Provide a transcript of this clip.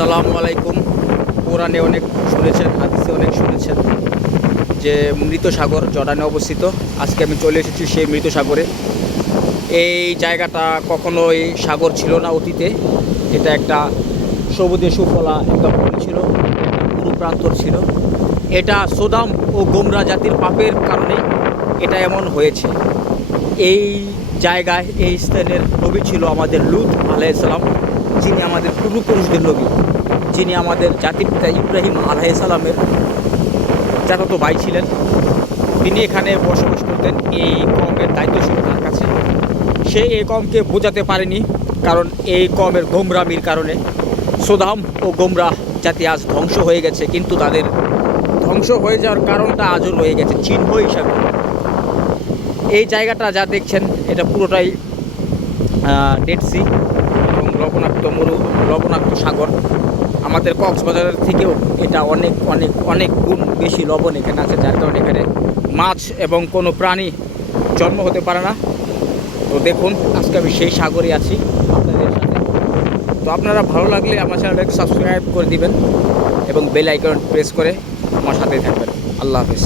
আসসালামু আলাইকুম। কোরআনে অনেক শুনেছেন, হাদিসে অনেক শুনেছেন যে মৃত সাগর জর্ডানে অবস্থিত। আজকে আমি চলে এসেছি সেই মৃত সাগরে। এই জায়গাটা কখনোই সাগর ছিল না অতীতে। এটা একটা সবুজে সুফলা একটা বন ছিল, একটা পুরু প্রান্তর ছিল। এটা সোদাম ও গোমরা জাতির পাপের কারণে এটা এমন হয়েছে। এই জায়গায় এই স্থানের নবী ছিল আমাদের লূত আলাইহিসসালাম, যিনি আমাদের পূর্বপুরুষদের নবী, যিনি আমাদের জাতির পিতা ইব্রাহিম আলাইহিসসালামের চাচাতো ভাই ছিলেন। তিনি এখানে বসবাস করতেন, এই কওমের দায়িত্ব ছিল তার কাছে। সে এই কওমকে বোঝাতে পারেনি, কারণ এই কওমের গোমরামির কারণে সোদাম ও গোমরা জাতি আজ ধ্বংস হয়ে গেছে। কিন্তু তাদের ধ্বংস হয়ে যাওয়ার কারণটা আজও রয়ে গেছে চিহ্ন হিসাবে। এই জায়গাটা যা দেখছেন এটা পুরোটাই ডেড সি এবং লবণাক্ত সাগর। আমাদের কক্সবাজারের থেকেও এটা অনেক অনেক অনেক গুণ বেশি লবণ এখানে আছে, যার কারণে এখানে মাছ এবং কোনো প্রাণী জন্ম হতে পারে না। তো দেখুন, আজকে আমি সেই সাগরে আছি আপনাদের সাথে। তো আপনারা ভালো লাগলে আমার চ্যানেলটাকে সাবস্ক্রাইব করে দিবেন এবং বেল আইকন প্রেস করে আমার সাথে থাকবেন। আল্লাহ হাফেজ।